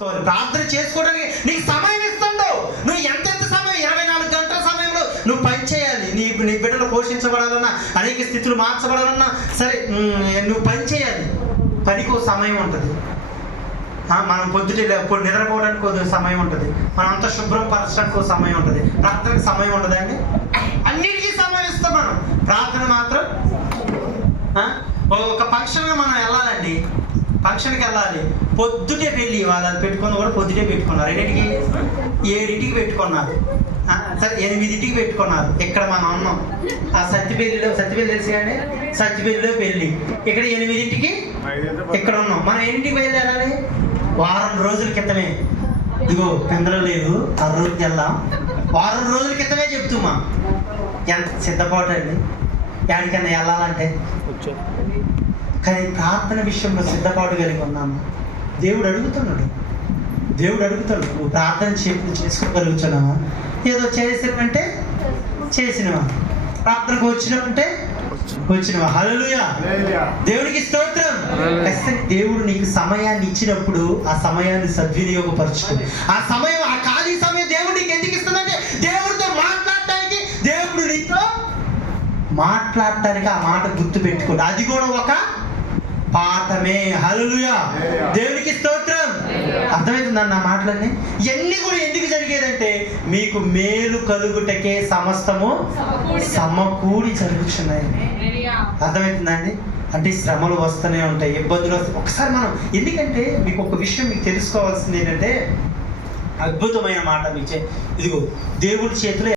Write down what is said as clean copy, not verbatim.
ప్రార్థన చేసుకోవడానికి నీకు సమయం ఇస్తాడు. నువ్వు ఎంత సమయం, 24 గంటల సమయంలో నువ్వు పని చేయాలి. నీ బిడ్డలు పోషించబడాలన్నా, అనేక స్థితులు మార్చబడాలన్నా సరే, నువ్వు పని చేయాలి. పనికి ఒక సమయం ఉంటుంది. మనం పొద్దుటే నిద్రపోవడానికి ఒక సమయం ఉంటుంది. మనం అంతా శుభ్రం పరచడానికి ఒక సమయం ఉంటుంది. ప్రార్థనకు సమయం ఉండదండి. అన్నిటికీ సమయం ఇస్తాం. మనం ప్రార్థన మాత్రం ఒక ఫంక్షన్గా మనం వెళ్ళాలండి. ఫంక్షన్కి వెళ్ళాలి, పొద్దుటే పెళ్ళి వాళ్ళు పెట్టుకుని కూడా పొద్దుటే పెట్టుకున్నారు. 7ంటికి పెట్టుకున్నారు, సరే 8ంటికి పెట్టుకున్నారు. ఇక్కడ మనం ఉన్నాం ఆ సత్తిపల్లి తెలిసి కానీ సత్తిపల్లిలో పెళ్ళి, ఇక్కడ 8ంటికి ఇక్కడ ఉన్నాం. మనం ఎన్నింటికి బయలుదేరాలి? వారం రోజుల క్రితమే. ఇదిగో పిందలు లేదు, ఆ రోజుకి వెళ్దాం. వారం రోజుల క్రితమే చెప్తుమా ఎంత సిద్ధపాటు అండి ఎక్కడికన్నా వెళ్ళాలంటే. కానీ ప్రార్థన విషయంలో సిద్ధపాటు కలిగి ఉన్నాము. దేవుడు అడుగుతున్నాడు, నువ్వు ప్రార్థన చేసుకోగలుగుతున్నావా? ఏదో చేసినవంటే చేసినవా, ప్రార్థనకు వచ్చినవంటే వచ్చినవా? హల్లెలూయా, దేవునికి స్తోత్రం. దేవుడు నీకు సమయాన్ని ఇచ్చినప్పుడు ఆ సమయాన్ని సద్వినియోగపరచుకో. ఆ సమయం, ఆ ఖాళీ సమయం దేవుడు నీకు ఎందుకు ఇస్తుందంటే దేవుడితో మాట్లాడటానికి. దేవుడు నీతో మాట్లాడటానికి ఆ మాట గుర్తు పెట్టుకోండి. అది కూడా ఒక పాఠమే. హల్లెలూయా, దేవునికి స్తోత్రం. అర్థమవుతుందన్న నా మాటలన్నీ. ఇవన్నీ కూడా ఎందుకు జరిగేదంటే మీకు మేలు కలుగుటకే సమస్తము సమకూడి జరుగుతున్నాయి. అర్థమవుతుందండి. అంటే శ్రమలు వస్తూనే ఉంటాయి, ఇబ్బందులు వస్తాయి. ఒకసారి మనం ఎందుకంటే మీకు ఒక విషయం మీకు తెలుసుకోవాల్సింది ఏంటంటే, అద్భుతమైన మాట మీకు ఇదిగో దేవుడి చేతిలో